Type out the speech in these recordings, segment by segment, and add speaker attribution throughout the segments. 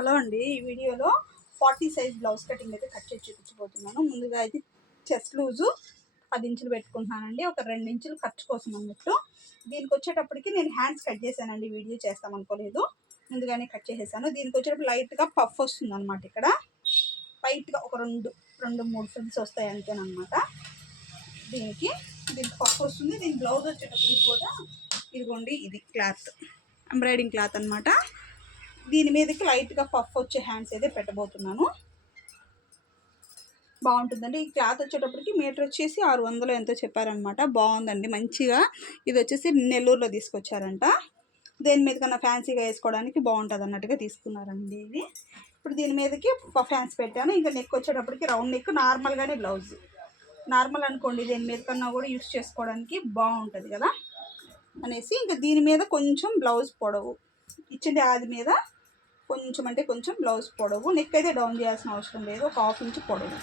Speaker 1: Hello అండి ఈ వీడియోలో ఫార్టీ సైజ్ బ్లౌజ్ కటింగ్ అయితే కట్ చేసి చూపించబోతున్నాను. ముందుగా అయితే చెస్ట్ లూజు పది ఇంచులు పెట్టుకుంటున్నానండి. ఒక రెండు ఇంచులు ఖర్చు కోసం అన్నట్టు దీనికి వచ్చేటప్పటికి నేను హ్యాండ్స్ కట్ చేశానండి. వీడియో చేస్తాం అనుకోలేదు. ముందుగానే కట్ చేసేసాను. దీనికి వచ్చేటప్పుడు లైట్గా పఫ్ వస్తుంది అనమాట ఇక్కడ. లైట్గా ఒక రెండు రెండు మూడు ఫ్రిల్స్ వస్తాయి అంతేనమాట దీనికి దీనికి పఫ్ వస్తుంది. దీని బ్లౌజ్ వచ్చేటప్పటికి కూడా ఇదిగోండి ఇది క్లాత్. ఎంబ్రాయిడింగ్ క్లాత్ అనమాట దీని మీదకి లైట్గా పఫ్ వచ్చే హ్యాండ్స్ అయితే పెట్టబోతున్నాను. బాగుంటుందండి. ఈ క్లాత్ వచ్చేటప్పటికి మీటర్ వచ్చేసి ఆరు వందలు ఎంతో చెప్పారనమాట బాగుందండి మంచిగా. ఇది వచ్చేసి నెల్లూరులో తీసుకొచ్చారంట. దేని మీద కన్నా ఫ్యాన్సీగా వేసుకోవడానికి బాగుంటుంది అన్నట్టుగా తీసుకున్నారండి ఇది. ఇప్పుడు దీని మీదకి ఫ్యాన్స్ పెట్టాను. ఇంకా నెక్ వచ్చేటప్పటికి రౌండ్ నెక్ నార్మల్గానే బ్లౌజ్ నార్మల్ అనుకోండి దీని మీద కన్నా కూడా యూస్ చేసుకోవడానికి బాగుంటుంది కదా. అనేసి ఇంకా దీని మీద కొంచెం బ్లౌజ్ పొడవు. ఇచ్చింది ఆది మీద కొంచెం అంటే కొంచెం బ్లౌజ్ పొడవు. నెక్ అయితే డౌన్ చేయాల్సిన అవసరం లేదు. ఒక హాఫ్ ఇంచ్ పొడవు.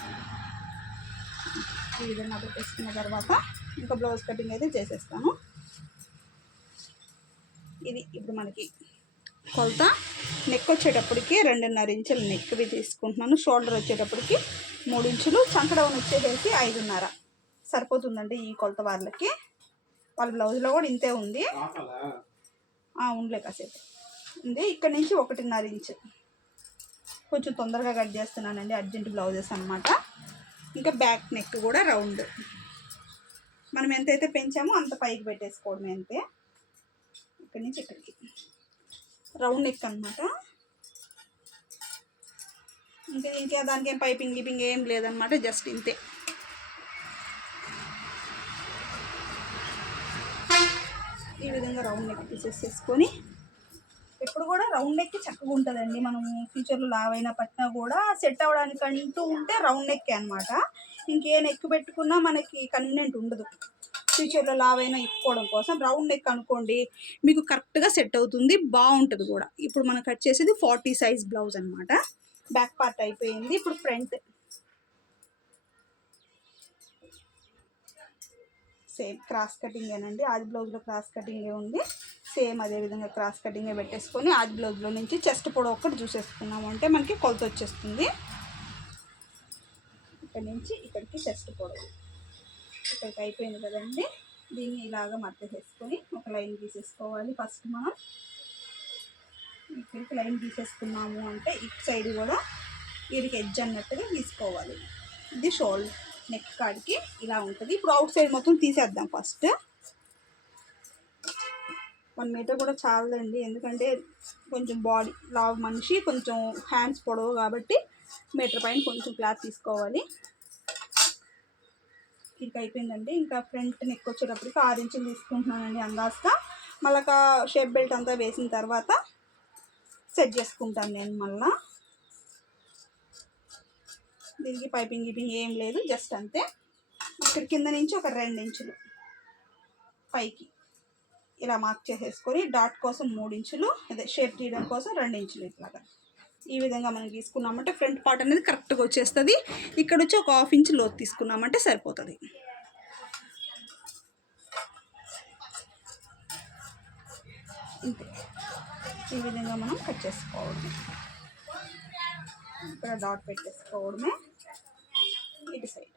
Speaker 1: ఈ విధంగా పెట్టేసుకున్న తర్వాత ఇంకా బ్లౌజ్ కటింగ్ అయితే చేసేస్తాను. ఇది ఇప్పుడు మనకి కొలత. నెక్ వచ్చేటప్పటికి రెండున్నర ఇంచులు నెక్వి తీసుకుంటున్నాను. షోల్డర్ వచ్చేటప్పటికి మూడు ఇంచులు. సంకడవన్ వచ్చేసరికి ఐదున్నర. సరిపోతుందండి ఈ కొలత వాళ్ళకి. వాళ్ళ బ్లౌజ్లో కూడా ఇంతే ఉంది. ఉండలే కాసేపు. ఉంది ఇక్కడ నుంచి ఒకటిన్నర ఇంచు. కొంచెం తొందరగా కట్ చేస్తున్నానండి. అర్జెంట్ బ్లౌజెస్ అనమాట ఇంకా బ్యాక్ నెక్ కూడా రౌండ్. మనం ఎంతైతే పెంచామో అంత పైకి పెట్టేసుకోవడమే అంతే. ఇక్కడి నుంచి ఇక్కడికి. రౌండ్ నెక్ అనమాట ఇంకా ఇంకా దానికి ఏం పైపింగ్ గిపింగ్ ఏం లేదనమాట జస్ట్ ఇంతే. ఈ విధంగా రౌండ్ నెక్ పీసెస్ చేసుకొని కూడా రౌండ్ నెక్ చక్కగా ఉంటుందండి. మనం ఫ్యూచర్లో అయినా పట్టినా కూడా సెట్ అవ్వడానికి అంటూ ఉంటే రౌండ్ నెక్ అనమాట ఇంకే నెక్ పెట్టుకున్నా మనకి కన్వీనియంట్ ఉండదు. ఫ్యూచర్లో అయినా ఇప్పుకోవడం కోసం రౌండ్ నెక్ అనుకోండి మీకు కరెక్ట్గా సెట్ అవుతుంది బాగుంటుంది కూడా. ఇప్పుడు మనం కట్ చేసేది ఫార్టీ సైజ్ బ్లౌజ్ అనమాట బ్యాక్ పార్ట్ అయిపోయింది. ఇప్పుడు ఫ్రంట్ సేమ్ క్రాస్ కటింగ్ ఏనండి. ఆది బ్లౌజ్లో క్రాస్ కటింగే ఉంది. సేమ్ అదే విధంగా క్రాస్ కటింగే పెట్టేసుకొని ఆది బ్లౌజ్లో నుంచి చెస్ట్ పొడవు ఒక్కటి చూసేసుకున్నాము అంటే మనకి కొలత వచ్చేస్తుంది. ఇక్కడ నుంచి ఇక్కడికి చెస్ట్ పొడవు. ఇక్కడికి అయిపోయింది కదండి. దీన్ని ఇలాగ మధ్య చేసుకొని ఒక లైన్ తీసేసుకోవాలి ఫస్ట్ మనం. ఇక్కడికి లైన్ తీసేసుకున్నాము అంటే ఇటు సైడ్ కూడా వీరికి ఎడ్జ్ అన్నట్టుగా తీసుకోవాలి ఇది షోల్డర్ నెక్ కాడికి ఇలా ఉంటుంది. ఇప్పుడు అవుట్ సైడ్ మొత్తం తీసేద్దాం ఫస్ట్. వన్ మీటర్ కూడా చాలదండి. ఎందుకంటే కొంచెం బాడీ లావ్ మనిషి కొంచెం హ్యాండ్స్ పొడవు కాబట్టి మీటర్ పైన కొంచెం క్లాత్ తీసుకోవాలి. ఇంకా అయిపోయిందండి. ఇంకా ఫ్రంట్ నెక్ వచ్చేటప్పటికి ఆరు ఇంచులు తీసుకుంటున్నానండి అందాస్తా మళ్ళీ షేప్ బెల్ట్ అంతా వేసిన తర్వాత సెట్ చేసుకుంటాను నేను మళ్ళీ. దీనికి పైపింగ్ గిపింగ్ ఏం లేదు జస్ట్ అంతే. ఇక్కడ కింద నుంచి ఒక రెండు ఇంచులు పైకి. ఇలా మార్క్ చేసేసుకొని డాట్ కోసం మూడు ఇంచులు అదే షేప్ తీయడం కోసం రెండు ఇంచులు ఇట్లాగా. ఈ విధంగా మనం తీసుకున్నామంటే ఫ్రంట్ పార్ట్ అనేది కరెక్ట్గా వచ్చేస్తుంది. ఇక్కడ వచ్చి ఒక హాఫ్ ఇంచ్ లోతు తీసుకున్నామంటే సరిపోతుంది. ఇంతే. ఈ విధంగా మనం కట్ చేసుకోవడమే ఇక్కడ డాట్ పెట్టేసుకోవడమే ఇటు సైడ్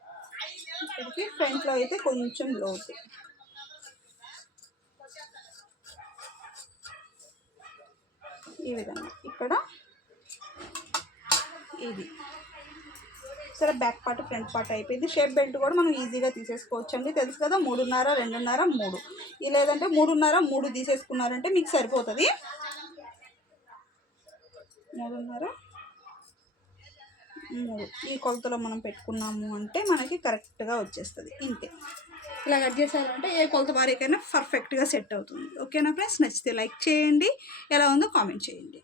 Speaker 1: ఇక్కడికి ఫ్రంట్లో అయితే కొంచెం లోతు ఈ విధంగా. ఇక్కడ ఇది. సరే బ్యాక్ పార్ట్ ఫ్రంట్ పార్ట్ అయిపోయింది. షేప్ బెల్ట్ కూడా మనం ఈజీగా తీసేసుకోవచ్చు అండి తెలుసు కదా మూడున్నర రెండున్నర మూడు. లేదంటే మూడున్నర మూడు తీసేసుకున్నారంటే మీకు సరిపోతుంది. మూడున్నర మూడు. ఈ కొలతలో మనం పెట్టుకున్నాము అంటే మనకి కరెక్ట్గా వచ్చేస్తుంది. ఇంతే. ఇలా కట్ చేసారంటే ఏ కొలత వారికైనా పర్ఫెక్ట్గా సెట్ అవుతుంది. ఓకేనా ఫ్రెండ్స్ నచ్చితే లైక్ చేయండి. ఎలా ఉందో కామెంట్ చేయండి.